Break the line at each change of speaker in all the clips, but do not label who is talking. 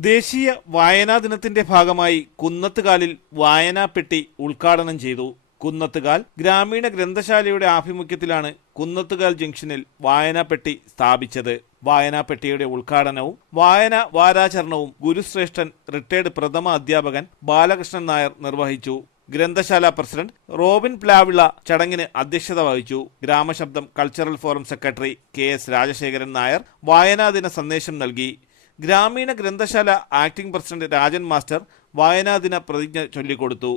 ദേശീയ വായനാ ദിനത്തിന്റെ ഭാഗമായി കുന്നത്തുകാലിൽ വായനാപ്പെട്ടി ഉദ്ഘാടനം ചെയ്തു. കുന്നത്തുകാൽ ഗ്രാമീണ ഗ്രന്ഥശാലയുടെ ആഭിമുഖ്യത്തിലാണ് കുന്നത്തുകാൽ ജംഗ്ഷനിൽ വായനാപ്പെട്ടി സ്ഥാപിച്ചത്. വായനാപ്പെട്ടിയുടെ ഉദ്ഘാടനവും വായന വാരാചരണവും ഗുരുശ്രേഷ്ഠൻ റിട്ടയർഡ് പ്രഥമ അധ്യാപകൻ ബാലകൃഷ്ണൻ നായർ നിർവഹിച്ചു. ഗ്രന്ഥശാല പ്രസിഡന്റ് റോബിൻ പ്ലാവിള ചടങ്ങിന് അധ്യക്ഷത വഹിച്ചു. Gramashabdam cultural forum secretary K S Rajasekharan Nair വായനാ ദിന സന്ദേശം നൽകി. ഗ്രാമീണ ഗ്രന്ഥശാല ആക്ടിംഗ് പ്രസിഡന്റ് രാജൻ മാസ്റ്റർ വായനാ ദിന പ്രതിജ്ഞ ചൊല്ലിക്കൊടുത്തു.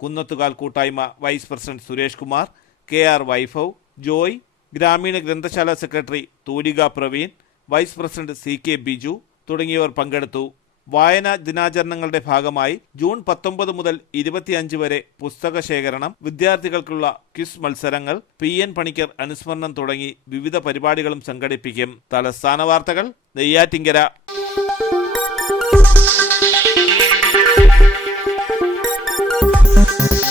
കുന്നത്തുകാൽ കൂട്ടായ്മ vice president Suresh Kumar K R Vaibhav Joy ഗ്രാമീണ ഗ്രന്ഥശാല secretary Thoolika Praveen vice president C K Biju തുടങ്ങിയവർ പങ്കെടുത്തു. വായനാ ദിനാചരണങ്ങളുടെ ഭാഗമായി ജൂൺ പത്തൊമ്പത് മുതൽ ഇരുപത്തിയഞ്ച് വരെ പുസ്തക ശേഖരണം വിദ്യാർത്ഥികൾക്കുള്ള ക്വിസ് മത്സരങ്ങൾ പി എൻ പണിക്കർ അനുസ്മരണം തുടങ്ങി വിവിധ പരിപാടികളും സംഘടിപ്പിക്കും. തലസ്ഥാന വാർത്തകൾ നെയ്യാറ്റിങ്കര.